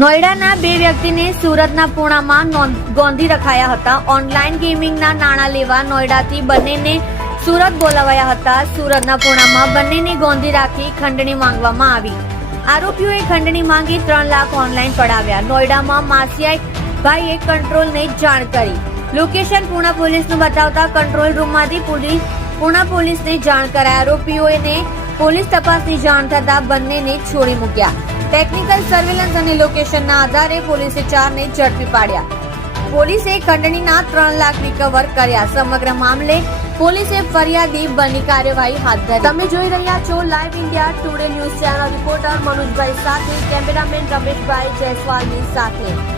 નોઈડાના બે વ્યક્તિને સુરતના પૂણામાં ગોંધી રખાયા હતા. ઓનલાઈન ગેમિંગના નાણાં લેવા નોઈડાથી બંનેને સુરત બોલાવાયા હતા. સુરતના પૂણામાં બંનેને ગોંધી રાખી ખંડણી માંગવામાં આવી. આરોપીઓએ ખંડણી માંગી ત્રણ લાખ ઓનલાઈન પડાવ્યા. નોઈડામાં માસિયાઈ ભાઈએ કંટ્રોલને જાણ કરી. લોકેશન પૂણા પોલીસનું બતાવતા કંટ્રોલ રૂમમાંથી પોલીસ પૂણા પોલીસને જાણ કરાઈ. આરોપીઓને પોલીસ તપાસની જાણ થતા બંનેને છોડી મૂક્યા. ટેકનિકલ સર્વેલન્સ અને લોકેશનના આધારે પોલીસે ચારને ઝડપી પાડ્યા. પોલીસે ખંડણીના ત્રણ લાખ રિકવર કર્યા. સમગ્ર મામલે પોલીસે ફરિયાદી બની કાર્યવાહી હાથ ધરી. તમે જોઈ રહ્યા છો live India Today news channel reporter મનોજભાઈ સાથે કેમેરામેન રમેશભાઈ જયસ્વાલની સાથે.